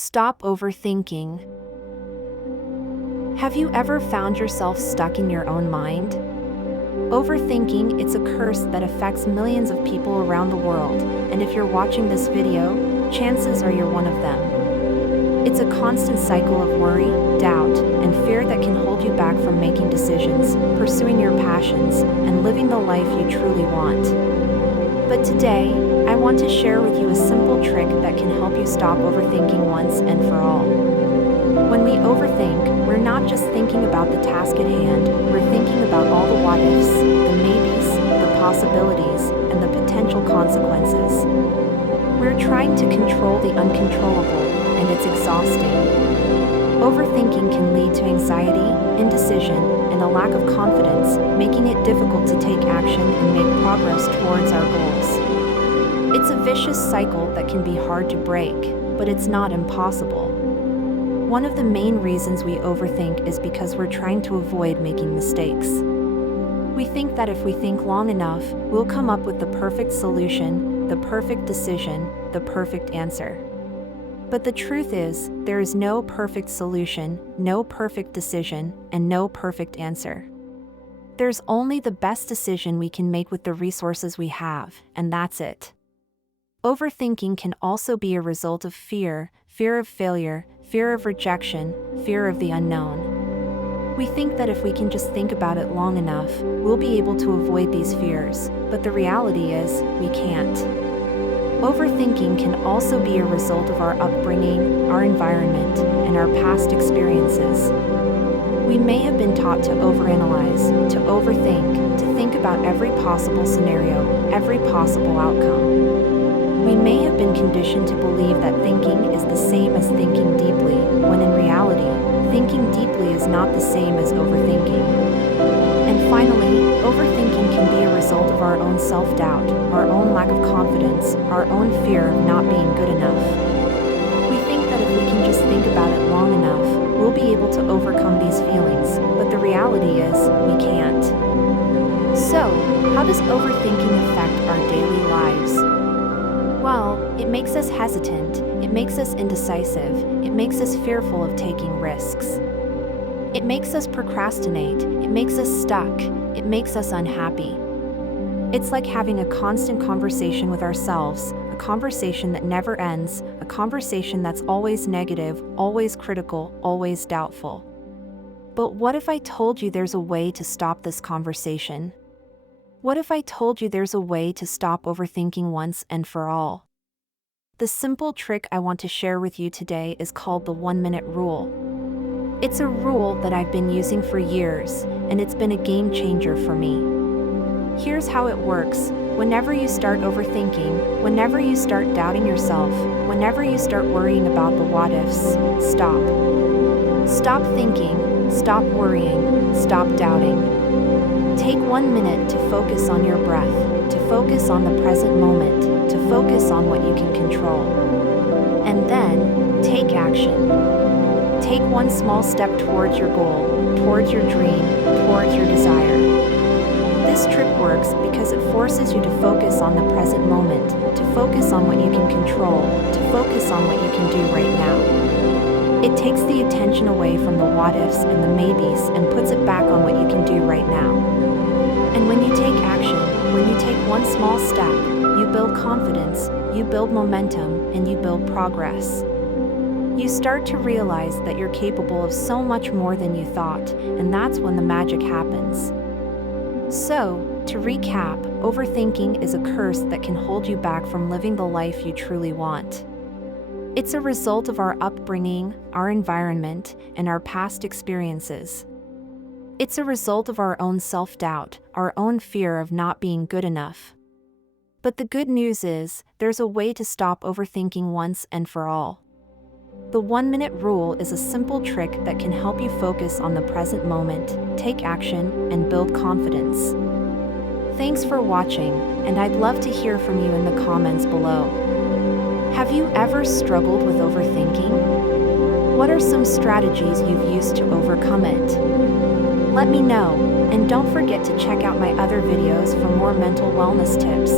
Stop overthinking. Have you ever found yourself stuck in your own mind? Overthinking, it's a curse that affects millions of people around the world, and if you're watching this video, chances are you're one of them. It's a constant cycle of worry, doubt, and fear that can hold you back from making decisions, pursuing your passions, and living the life you truly want. But today, I want to share with you a simple trick that can help you stop overthinking once and for all. When we overthink, we're not just thinking about the task at hand, we're thinking about all the what-ifs, the maybes, the possibilities, and the potential consequences. We're trying to control the uncontrollable, and it's exhausting. Overthinking can lead to anxiety, indecision, and a lack of confidence, making it difficult to take action and make progress towards our goals. It's a vicious cycle that can be hard to break, but it's not impossible. One of the main reasons we overthink is because we're trying to avoid making mistakes. We think that if we think long enough, we'll come up with the perfect solution, the perfect decision, the perfect answer. But the truth is, there is no perfect solution, no perfect decision, and no perfect answer. There's only the best decision we can make with the resources we have, and that's it. Overthinking can also be a result of fear of failure, fear of rejection, fear of the unknown. We think that if we can just think about it long enough, we'll be able to avoid these fears, but the reality is, we can't. Overthinking can also be a result of our upbringing, our environment, and our past experiences. We may have been taught to overanalyze, to overthink, to think about every possible scenario, every possible outcome. We may have been conditioned to believe that thinking is the same as thinking deeply, when in reality, thinking deeply is not the same as overthinking. And finally, overthinking can be a result of our own self-doubt, our own lack of confidence, our own fear of not being good enough. We think that if we can just think about it long enough, we'll be able to overcome these feelings, but the reality is, we can't. So, how does overthinking affect our daily lives? Well, it makes us hesitant, it makes us indecisive, it makes us fearful of taking risks. It makes us procrastinate, it makes us stuck, it makes us unhappy. It's like having a constant conversation with ourselves, a conversation that never ends, a conversation that's always negative, always critical, always doubtful. But what if I told you there's a way to stop this conversation? What if I told you there's a way to stop overthinking once and for all? The simple trick I want to share with you today is called the 1-minute rule. It's a rule that I've been using for years, and it's been a game changer for me. Here's how it works. Whenever you start overthinking, whenever you start doubting yourself, whenever you start worrying about the what-ifs, stop. Stop thinking, stop worrying, stop doubting. Take 1 minute to focus on your breath, to focus on the present moment, to focus on what you can control. And then, take action. Take one small step towards your goal, towards your dream, towards your desire. This trick works because it forces you to focus on the present moment, to focus on what you can control, to focus on what you can do right now. It takes the attention away from the what-ifs and the maybes and puts it back on what you can do right now. And when you take action, when you take one small step, you build confidence, you build momentum, and you build progress. You start to realize that you're capable of so much more than you thought, and that's when the magic happens. So, to recap, overthinking is a curse that can hold you back from living the life you truly want. It's a result of our upbringing, our environment, and our past experiences. It's a result of our own self-doubt, our own fear of not being good enough. But the good news is, there's a way to stop overthinking once and for all. The 1-minute rule is a simple trick that can help you focus on the present moment, take action, and build confidence. Thanks for watching, and I'd love to hear from you in the comments below. Have you ever struggled with overthinking? What are some strategies you've used to overcome it? Let me know, and don't forget to check out my other videos for more mental wellness tips.